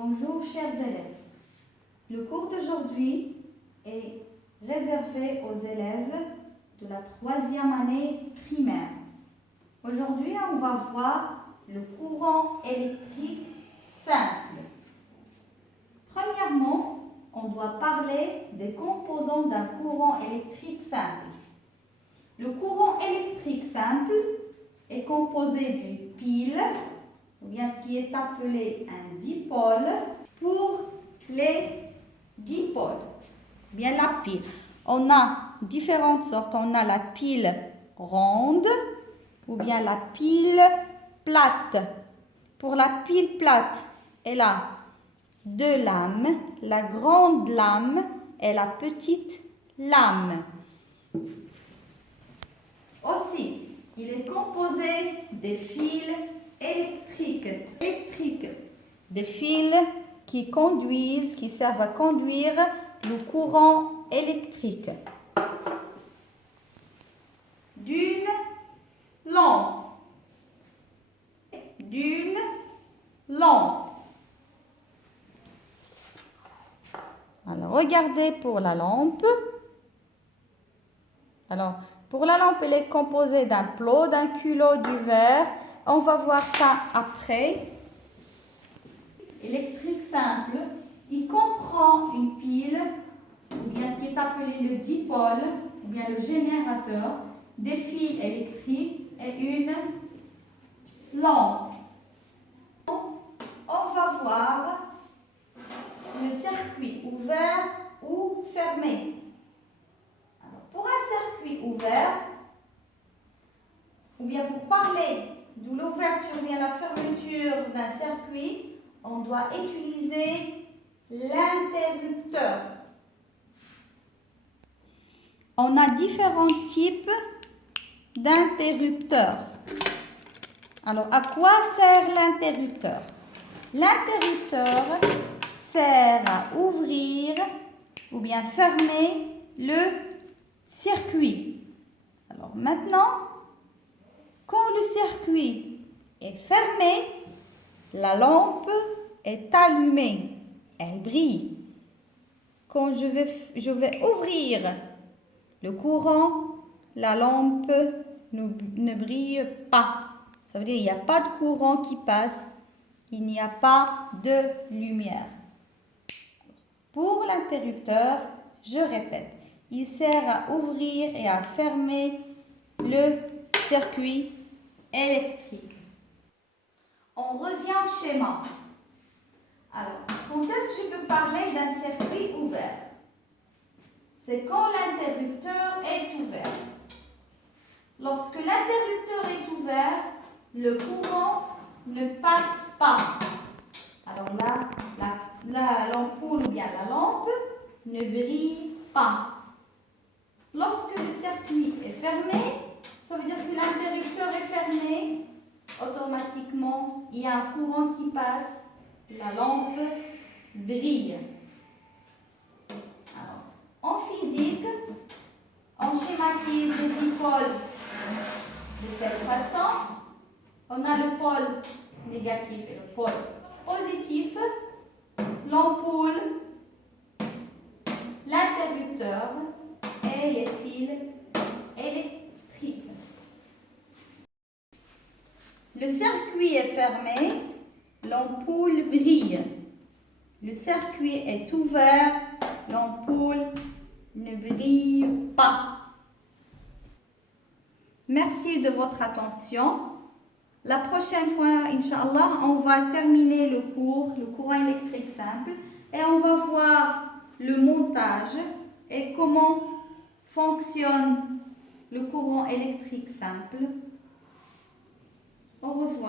Bonjour chers élèves. Le cours d'aujourd'hui est réservé aux élèves de la 3e année primaire. Aujourd'hui, on va voir le courant électrique simple. Premièrement, on doit parler des composants d'un courant électrique simple. Le courant électrique simple est composé d'une pile, ou bien ce qui est appelé un dipôle, pour les dipôles, bien la pile. On a différentes sortes. On a la pile ronde ou bien la pile plate. Pour la pile plate, elle a deux lames, la grande lame et la petite lame. Aussi, il est composé des fils électriques, des fils qui servent à conduire le courant électrique. D'une lampe. Alors, regardez pour la lampe. Alors, pour la lampe, elle est composée d'un plot, d'un culot, du verre. On va voir ça après. Électrique simple, il comprend une pile, ou bien ce qui est appelé le dipôle, ou bien le générateur, des fils électriques et une lampe. On va voir le circuit ouvert ou fermé. Alors, pour un circuit ouvert, ou bien pour parler de l'ouverture ou bien la fermeture d'un circuit, on doit utiliser l'interrupteur. On a différents types d'interrupteurs. Alors, à quoi sert l'interrupteur? L'interrupteur sert à ouvrir ou bien fermer le circuit. Alors maintenant, quand le circuit est fermé, la lampe est allumée, elle brille. Quand je vais ouvrir le courant, la lampe ne brille pas. Ça veut dire qu'il n'y a pas de courant qui passe, il n'y a pas de lumière. Pour l'interrupteur, je répète, il sert à ouvrir et à fermer le circuit électrique. On revient au schéma. Alors, quand est-ce que je peux parler d'un circuit ouvert? C'est quand l'interrupteur est ouvert. Lorsque l'interrupteur est ouvert, le courant ne passe pas. Alors là, l'ampoule ou bien la lampe ne brille pas. Lorsque le circuit est fermé, ça veut dire que l'interrupteur est fermé. Automatiquement, il y a un courant qui passe, la lampe brille. Alors, en physique, on schématise le dipôle de telle façon. On a le pôle négatif et le pôle positif, l'ampoule, l'interrupteur et les fils électriques. Le circuit est fermé, l'ampoule brille. Le circuit est ouvert, l'ampoule ne brille pas. Merci de votre attention. La prochaine fois, Inch'Allah, on va terminer le courant électrique simple, et on va voir le montage et comment fonctionne le courant électrique simple. Au revoir.